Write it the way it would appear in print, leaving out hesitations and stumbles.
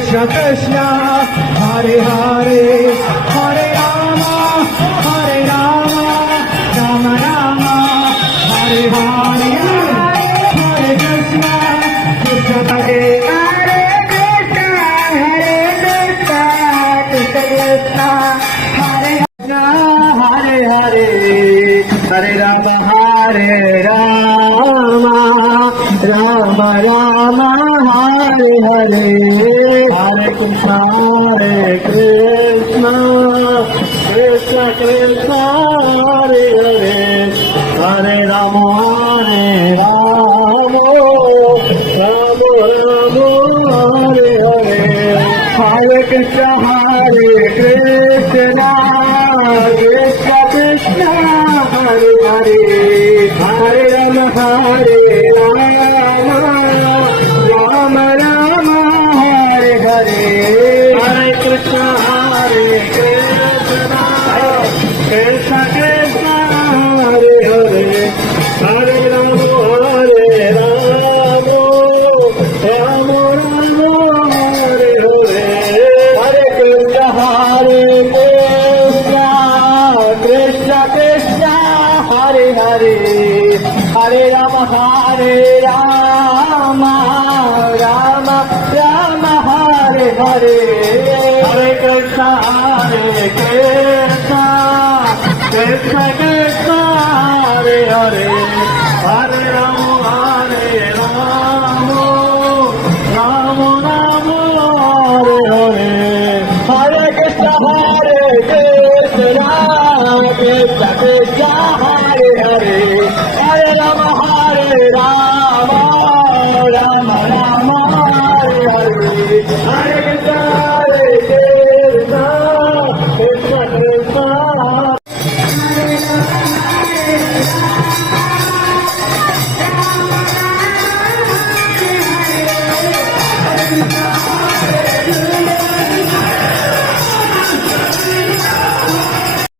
Krishna Krishna, Hare Hare, Hare Rama, Rama Rama, Hare Hare, Hare Krishna, Krishna Krishna, Hare Krishna, Krishna Krishna, Hare Hare, Hare Hare Rama, Rama Rama, Hare Hare, Hare Krishna, Krishna Krishna, Hare Hare, Hare Rama, Rama Hare Hare, Hare Krishna, Krishna Krishna, Hare Hare, Hare Rama, Rama Rama, Hare Hare, Hare Krishna, Krishna Krishna, Hare Hare, Hare Rama, Rama Rama, Hare Hare, Hare Krishna, Krishna Krishna, Hare Hare, Hare Rama, Rama Rama, Hare Hare, Hare Krishna, Krishna Krishna, Hare Hare, Hare Rama, Rama Rama, Hare Hare, Hare Krishna, Krishna Krishna, Hare Hare, Hare Rama,